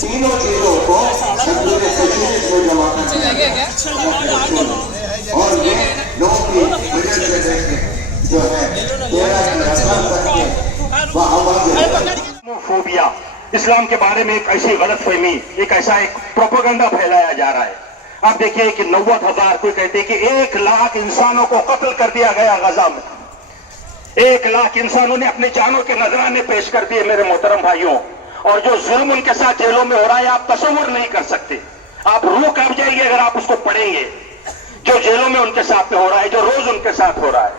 तीनों चीजों को हजूर तशरीफ में जमा करते और ये लोगों की वजह से देखें जो है 13 तक के फोबिया, इस्लाम के बारे में एक ऐसी गलत फहमी, एक ऐसा एक प्रोपेगेंडा फैलाया जा रहा है। आप देखिए कि 90,000, कोई कहते हैं कि 1 लाख इंसानों को कत्ल कर दिया गया गजा में। 1 लाख इंसानों ने अपने जानों के नजराने पेश कर दिए मेरे मोहतरम भाइयों। और जो जुल्म उनके साथ जेलों में हो रहा है आप तसव्वुर नहीं कर सकते, आप रूह कांप जाएगी अगर आप उसको पढ़ेंगे। जो जेलों में उनके साथ में हो रहा है, जो रोज उनके साथ हो रहा है,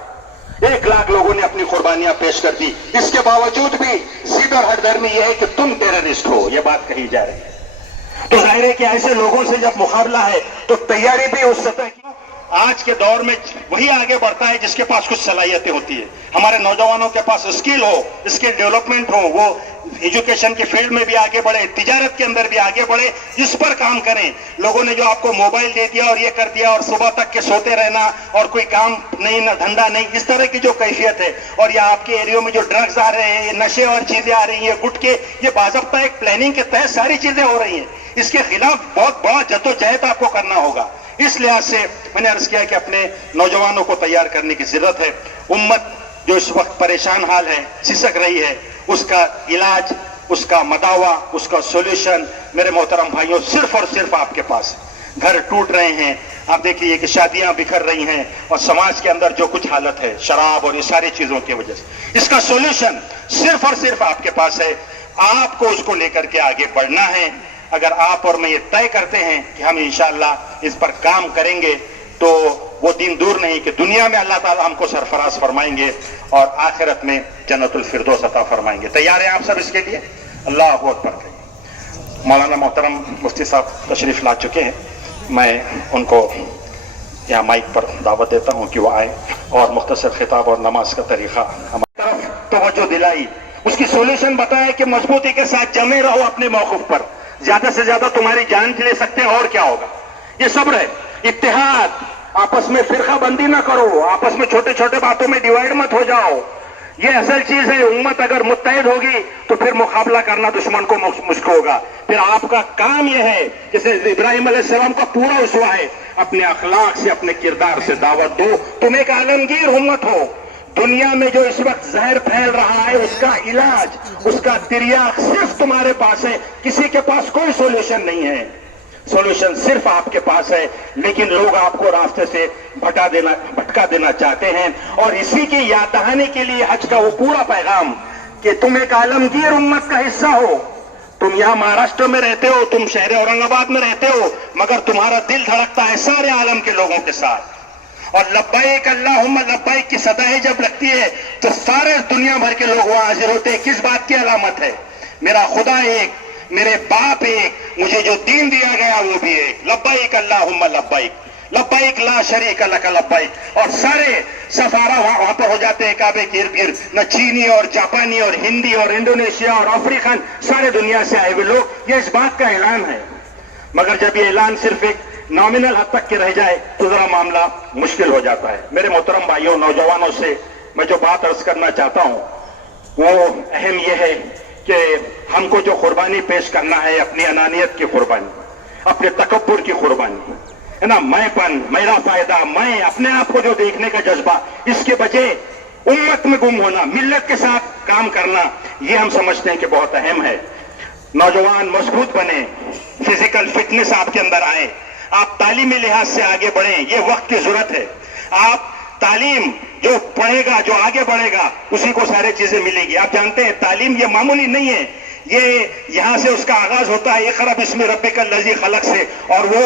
1 लाख लोगों ने अपनी कुर्बानियां पेश कर दी। इसके बावजूद भी जिद और हरदर्मी यह है कि तुम टेररिस्ट हो, यह बात कही जा रही है। तो जाहिर है कि ऐसे लोगों से जब मुकाबला है तो तैयारी भी उस सतह की। आज के दौर में वही आगे बढ़ता है जिसके पास कुछ सलाहियतें होती है। हमारे नौजवानों के पास स्किल हो, स्किल डेवलपमेंट हो, वो एजुकेशन के फील्ड में भी आगे बढ़े, तिजारत के अंदर भी आगे बढ़े, इस पर काम करें। लोगों ने जो आपको मोबाइल दे दिया और ये कर दिया और सुबह तक के सोते रहना और कोई काम नहीं, ना धंधा नहीं, इस तरह की जो कैफियत है, और या आपके एरिया में जो ड्रग्स आ रहे हैं, ये नशे और चीजें आ रही हैं, गुटके, ये बाज़ाब्ता एक प्लानिंग के तहत सारी चीजें हो रही हैं। इसके खिलाफ बहुत बड़ा जद्दोजहद आपको करना होगा। इस लिहाज से मैंने अर्ज किया कि अपने नौजवानों को तैयार करने की जरूरत है। उम्मत जो इस वक्त परेशान हाल है, सिसक रही है, उसका इलाज, उसका मदावा, उसका सोल्यूशन मेरे मोहतरम भाइयों सिर्फ और सिर्फ आपके पास है। घर टूट रहे हैं, आप देखिए कि शादियां बिखर रही हैं और समाज के अंदर जो कुछ हालत है शराब और ये सारी चीजों की वजह से, इसका सोल्यूशन सिर्फ और सिर्फ आपके पास है। आपको उसको लेकर के आगे बढ़ना है। अगर आप और मैं ये तय करते हैं कि हम इंशाअल्लाह इस पर काम करेंगे तो वो दिन दूर नहीं कि दुनिया में अल्लाह ताला हमको सरफराज फरमाएंगे और आखिरत में जन्नतुल फिरदौस अता फरमाएंगे। तैयार हैं आप सब इसके लिए? अल्लाह अकबर कहिए। मौलाना मोहतरम मुफ्ती साहब तशरीफ ला चुके हैं, मैं उनको यहाँ माइक पर दावत देता हूँ कि वो आए और मुख्तसर खिताब और नमाज का तरीका हमारी तरफ तवज्जो दिलाई, उसकी सोल्यूशन बताया कि मजबूती के साथ जमे रहो अपने मौक़िफ़ पर, ज्यादा से ज्यादा तुम्हारी जान ले सकते हैं और क्या होगा। ये सब्र है, इत्तेहाद, आपस में फिरका बंदी ना करो, आपस में छोटे छोटे बातों में डिवाइड मत हो जाओ। ये असल चीज है। उम्मत अगर मुत्तहिद होगी तो फिर मुकाबला करना दुश्मन को मुश्किल होगा। फिर आपका काम यह है, जैसे इब्राहिम अलैहिस्सलाम का पूरा उसवा है, अपने अखलाक से, अपने किरदार से दावत दो। तुम एक आलमगीर उम्मत हो। दुनिया में जो इस वक्त जहर फैल रहा है उसका इलाज, उसका तिर्याक सिर्फ तुम्हारे पास है, किसी के पास कोई सोल्यूशन नहीं है। सोल्यूशन सिर्फ आपके पास है, लेकिन लोग आपको रास्ते से भटका देना चाहते हैं। और इसी की याद दहानी के लिए हज का वो पूरा पैगाम कि तुम एक आलमगीर उम्मत का हिस्सा हो। तुम यहाँ महाराष्ट्र में रहते हो, तुम शहर औरंगाबाद में रहते हो, मगर तुम्हारा दिल धड़कता है सारे आलम के लोगों के साथ। और लब्बैक अल्लाहुम्मा लब्बैक की सदाएं जब लगती है तो सारे दुनिया भर के लोग वहां हाजिर होते हैं। किस बात की अलामत है? मेरा खुदा एक, मेरे बाप एक, मुझे जो दीन दिया गया वो भी एक। लब्बैक अल्लाहुम्मा लब्बैक, लब्बैक ला शरीक लक लब्बैक। और सारे सफारा वहां पर हो जाते हैं काबे के इर्द गिर्द, न चीनी और जापानी और हिंदी और इंडोनेशिया और अफ्रीकन, सारे दुनिया से आए हुए लोग। ये इस बात का ऐलान है। मगर जब ये ऐलान सिर्फ एक नॉमिनल हद तक के रह जाए तो जरा मामला मुश्किल हो जाता है। मेरे मोहतरम भाइयों, नौजवानों से मैं जो बात अर्ज करना चाहता हूं वो अहम यह है कि हमको जो कुर्बानी पेश करना है, अपनी अनानियत की कुर्बानी, अपने तकब्बुर की कुर्बानी है ना, मैंपन, मेरा फायदा, मैं, अपने आप को जो देखने का जज्बा, इसके बजाय उम्मत में गुम होना, मिल्लत के साथ काम करना, ये हम समझते हैं कि बहुत अहम है। नौजवान मजबूत बने, फिजिकल फिटनेस आपके अंदर आए, आप तालीमी लिहाज से आगे बढ़ें, ये वक्त की जरूरत है। आप तालीम जो पढ़ेगा, जो आगे बढ़ेगा, उसी को सारी चीजें मिलेगी। आप जानते हैं तालीम ये मामूली नहीं है, ये यहां से उसका आगाज होता है इक़रा बिस्मि रब्बिकल लज़ी खलक़ से, और वो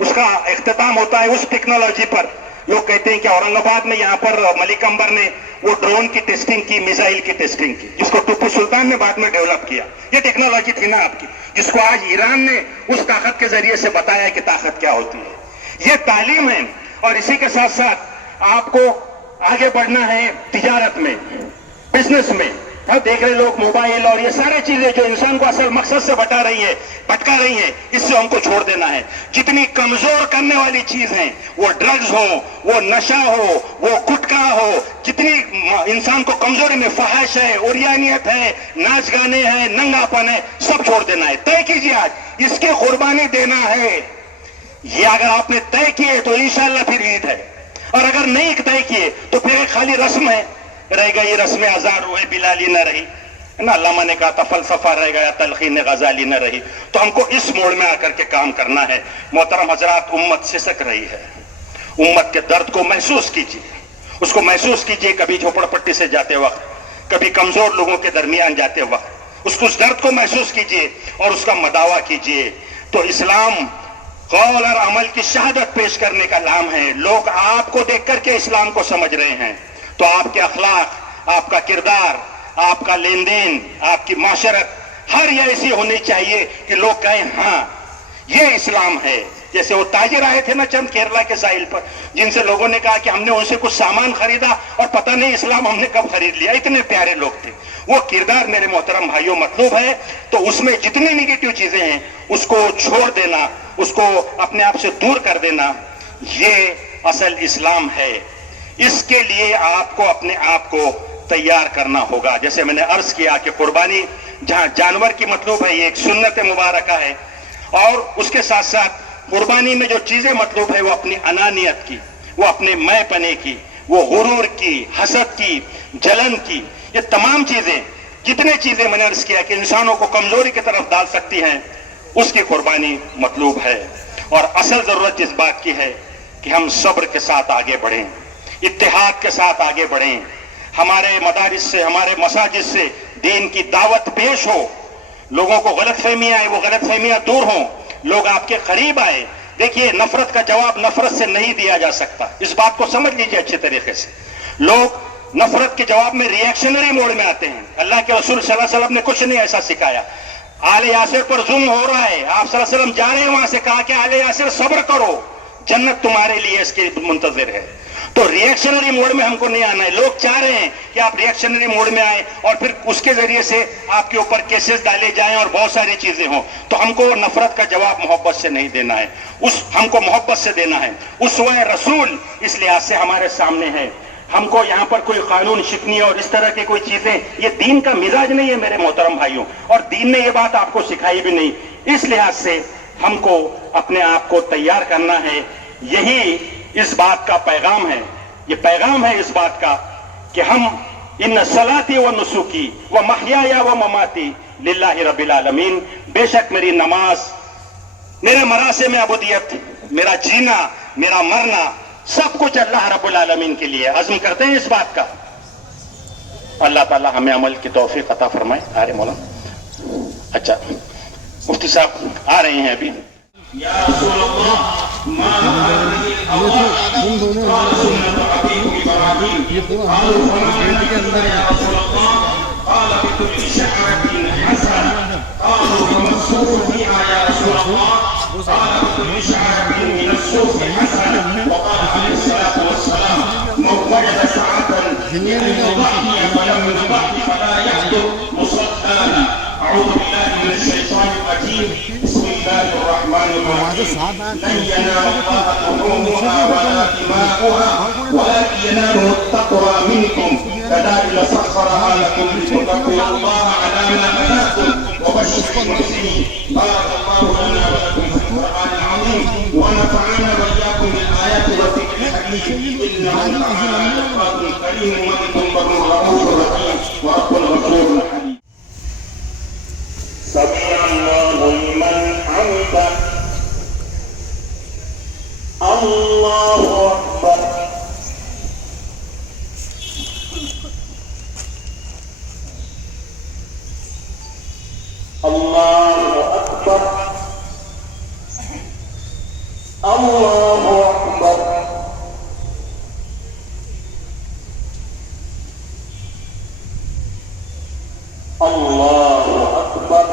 उसका इख्तिताम होता है उस टेक्नोलॉजी पर। लोग कहते हैं कि औरंगाबाद में यहाँ पर मलिक अंबर ने वो ड्रोन की टेस्टिंग की, मिसाइल की टेस्टिंग की, जिसको टिप्पू सुल्तान ने बाद में डेवलप किया। ये टेक्नोलॉजी थी ना आपकी, जिसको आज ईरान ने उस ताकत के जरिए से बताया कि ताकत क्या होती है। ये तालीम है। और इसी के साथ साथ आपको आगे बढ़ना है तिजारत में, बिजनेस में, अब देख रहे लोग मोबाइल और ये सारी चीजें जो इंसान को असल मकसद से भटका रही है, इससे हमको छोड़ देना है। जितनी कमजोर करने वाली चीज है, वो ड्रग्स हो, वो नशा हो, वो गुटखा हो, जितनी इंसान को कमजोरी में फहाश है, उरियानियत है, नाच गाने हैं, नंगापन है, सब छोड़ देना है। तय कीजिए आज इसकी कुर्बानी देना है। ये अगर आपने तय किए तो इंशाल्लाह फिर ईद है, और अगर नहीं तय किए तो फिर खाली रस्म है, रह गई रस्म अज़ार हुए बिलाली न रही ना, अल्लामा ने कहा था फलसफा रह गया तलखीन गजाली न रही। तो हमको इस मोड़ में आकर के काम करना है। मोहतरम हजरात, उम्मत सिसक रही है, उम्मत के दर्द को महसूस कीजिए, उसको महसूस कीजिए। कभी झोपड़पट्टी से जाते वक्त, कभी कमजोर लोगों के दरमियान जाते वक्त उस दर्द को महसूस कीजिए और उसका मदावा कीजिए। तो इस्लाम कौल और अमल की शहादत पेश करने का नाम है। लोग आपको देख करके इस्लाम को समझ रहे हैं, तो आपके अखलाक, आपका किरदार, आपका लेन देन, आपकी माशरत हर ये ऐसी होनी चाहिए कि लोग कहें हाँ ये इस्लाम है। जैसे वो ताजिर आए थे ना चंद केरला के साहिल पर, जिनसे लोगों ने कहा कि हमने उनसे कुछ सामान खरीदा और पता नहीं इस्लाम हमने कब खरीद लिया, इतने प्यारे लोग थे। वो किरदार मेरे मोहतरम भाइयों मतलूब है। तो उसमें जितनी निगेटिव चीजें हैं उसको छोड़ देना, उसको अपने आप से दूर कर देना, ये असल इस्लाम है। इसके लिए आपको अपने आप को तैयार करना होगा। जैसे मैंने अर्ज किया कि कुर्बानी जहां जानवर की मतलूब है, ये एक सुन्नत मुबारका है, और उसके साथ साथ कुर्बानी में जो चीजें मतलूब है वो अपनी अनानियत की, वो अपने मैं पने की, वो गुरूर की, हसद की, जलन की, ये तमाम चीजें, जितने चीजें मैंने अर्ज किया कि इंसानों को कमजोरी की तरफ डाल सकती हैं, उसकी कुर्बानी मतलूब है। और असल जरूरत इस बात की है कि हम सब्र के साथ आगे बढ़ें, इत्तेहाद के साथ आगे बढ़ें। हमारे मदारिस से, हमारे मसाजिद से दीन की दावत पेश हो, लोगों को गलतफहमियां आए वो गलतफहमियां दूर हों, लोग आपके करीब आए। देखिए, नफरत का जवाब नफरत से नहीं दिया जा सकता, इस बात को समझ लीजिए अच्छे तरीके से। लोग नफरत के जवाब में रिएक्शनरी मोड में आते हैं। अल्लाह के रसूल सल्लल्लाहु अलैहि वसल्लम ने कुछ नहीं ऐसा सिखाया। आले यासिर पर जुल्म हो रहा है, आप सल्लल्लाहु अलैहि वसल्लम जा रहे हैं, वहां से कहा कि आले यासिर सब्र करो, जन्नत तुम्हारे लिए इसके मुंतजिर है। तो रिएक्शनरी मोड में हमको नहीं आना है। लोग चाह रहे हैं कि आप रिएक्शनरी मोड में आए और फिर उसके जरिए से आपके ऊपर केसेस डाले जाएं और बहुत सारी चीजें हों। तो हमको नफरत का जवाब मोहब्बत से नहीं देना है, हमको मोहब्बत से देना है। उसवा रसूल इस लिहाज से हमारे सामने है। हमको यहाँ पर कोई कानून शिकनी और इस तरह की कोई चीजें, ये दीन का मिजाज नहीं है मेरे मोहतरम भाइयों, और दीन ने ये बात आपको सिखाई भी नहीं। इस लिहाज से हमको अपने आप को तैयार करना है। यही इस बात का पैगाम है, ये पैगाम है इस बात का कि हम इन सलाती व नुसुकी व महयाया व ममाती लिल्लाहि रब्बिल आलमीन, बेशक मेरी नमाज, मेरे मरासिम अबूदियत, मेरा जीना, मेरा मरना, सब कुछ अल्लाह रब्बुल आलमीन के लिए। अज़्म करते हैं इस बात का। अल्लाह ताला हमें अमल की तौफीक अता फरमाए। अरे मौलाना, अच्छा मुफ्ती साहब आ रहे हैं अभी। या रसूल अल्लाह, मा हाज़िही अल-अवाक़िब क़ाल सुन्नतु अबीकुम इब्राहीम, क़ालू फमा हिय या रसूल अल्लाह, क़ाल बिकुल्लि शअरतिन हसना, क़ालू बिमस्सूफ़ फ़ीहा या रसूल अल्लाह, क़ाल बिकुल्लि शअरतिन मिनस्सूफ़ हसना, वक़ाल अलैहि सलातु वस्सलाम, मन वजदा सअतन यudhi फलम युदहि फला यहदुर मुसद्दाना। अऊज़ु बिल्लाहि मिनश शैतानिर रजीम। बिस्मिल्लाहिर रहमानिर रहीम। लन यनालल्लाहा लुहूमुहा वला दिमाउहा वलाकिन यनालुहु अत-तक़वा मिनकुम। कज़ालिका सख़्ख़रहा लकुम लितुकब्बिरुल्लाहा अला मा हदाकुम व बश्शिरिल मुहसिनीन। बारकल्लाहु लना व लकुम फ़िल क़ुरआनिल अज़ीम व नफ़अना व इय्याकुम बिल आयाति व ज़िक्रिल हकीम। इन्नहु तआला जव्वादुन करीम मलिकुन बर्रुर रऊफ़ुर रहीम व रब्बुल गफूरुर हलीम। समिअल्लाहु लिमन हमिदा। अल्लाहु अकबर। अल्लाहु अकबर। अल्लाहु अकबर। अल्लाहु अकबर।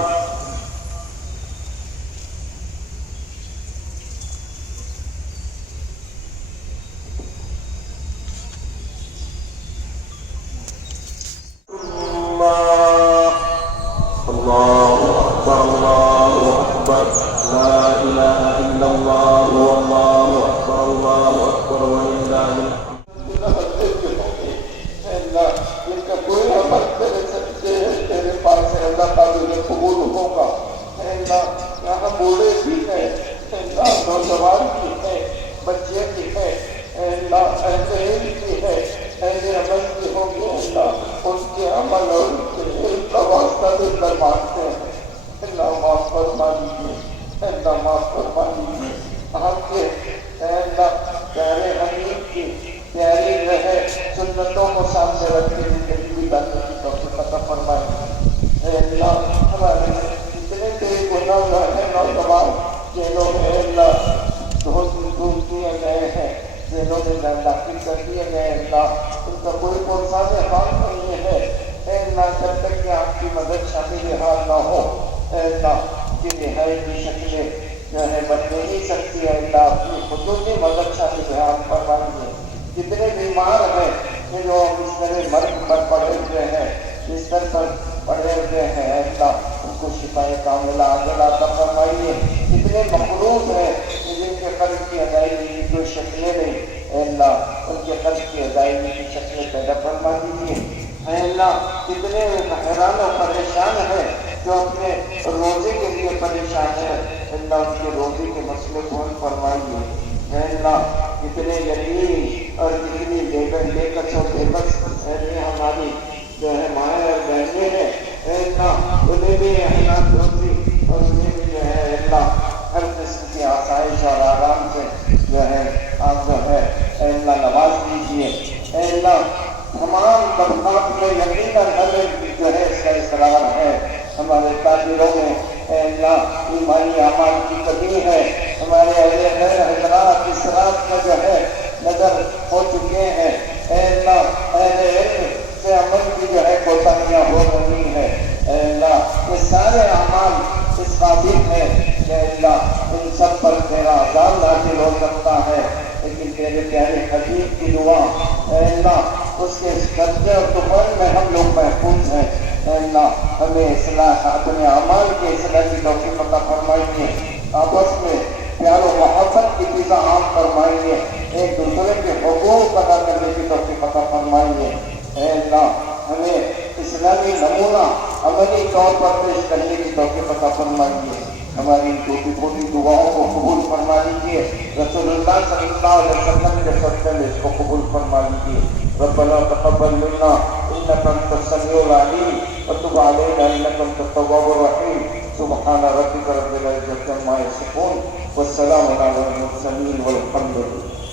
سنتوں کو سامنے رکھ کے زندگی گزارنے کی توفیق عطا فرمائے۔ اے اللہ ہمارے جتنے بھی گناہگار ہیں نوجوان جنہوں میں اللہ دھول کیے گئے ہیں، جنہوں میں داخل کر دیے گئے، اللہ ان کا کوئی پرسان حال نہیں ہے۔ اے اللہ جب تک کہ آپ کی مدد شامل حال نہ ہو، اے اللہ کی رہائی کی شکلیں جو ہے بدل نہیں سکتی ہے، اللہ اپنی خصوصی مدد شامل حال فرمائیے۔ جتنے بیمار ہیں جو بستر مرگ پر پڑے ہوئے ہیں، بستر پر پڑے ہوئے ہیں، اے اللہ ان کو شفائے کاملہ عاجلہ عطا فرمائیے۔ جتنے مقروض ہیں جن کے قرض کی ادائیگی کی کوئی شکلیں نہیں، اے اللہ ان کے قرض کی ادائیگی کی شکلیں پیدا فرما دیجیے۔ اے اللہ کتنے حیران و پریشان ہیں جو اپنے روزے کے لیے پریشان ہیں، اللہ ان کے روزے کے مسئلے کو حل فرمائیے۔ اے اللہ کتنے یتیم اور کتنی بے کس و بے بس ہماری جو ہے مائیں اور بہنیں ہیں، اے اللہ انہیں بھی احیان روزی اور انہیں بھی جو ہے اللہ ہر قسم کی آسائش اور آرام سے جو ہے آپ جو ہے اے اللہ نواز دیجیے۔ اے اللہ تمام طبقات میں یقیناً ہر ایک جو ہے اس کا اصرار ہے، ہمارے تاجروں میں اے اللہ ایمانی اعمال کی کمی ہے، ہمارے اہل خیر حضرات اس رات میں جو ہے نظر ہو چکے ہیں، اے اللہ اہل علم سے عمل کی جو ہے کوتاہیاں ہو رہی ہے، اے اللہ یہ سارے اعمال اس قابل ہیں کہ اللہ ان سب پر تیرا عذاب نازل ہو سکتا ہے، لیکن تیرے پیارے حبیب کی دعا اے اللہ اس کے قبضے اور طوفان میں ہم لوگ محفوظ ہیں۔ اے اللہ ہمیں اصلاح اپنے اعمال کے اصلاح کی توفیق عطا فرمائیے، آپس میں پیار و محبت کی فضا عام فرمائیے، ایک دوسرے کے حقوق ادا کرنے کی توفیق عطا فرمائیے۔ اے اللہ ہمیں اسلامی نمونہ عملی طور پر پیش کرنے کی توفیق عطا فرمائیے، ہماری چھوٹی چھوٹی دعاؤں کو قبول فرما لیجیے، رسول اللہ صلی اللہ علیہ وسلم کے صدقے میں اس کو قبول فرما لیجیے۔ ربنا تقبل منا انك انت السميع العليم وتب علينا انك انت التواب الرحيم سبحان ربك رب العزة عما يصفون والسلام على المرسلين والحمد لله۔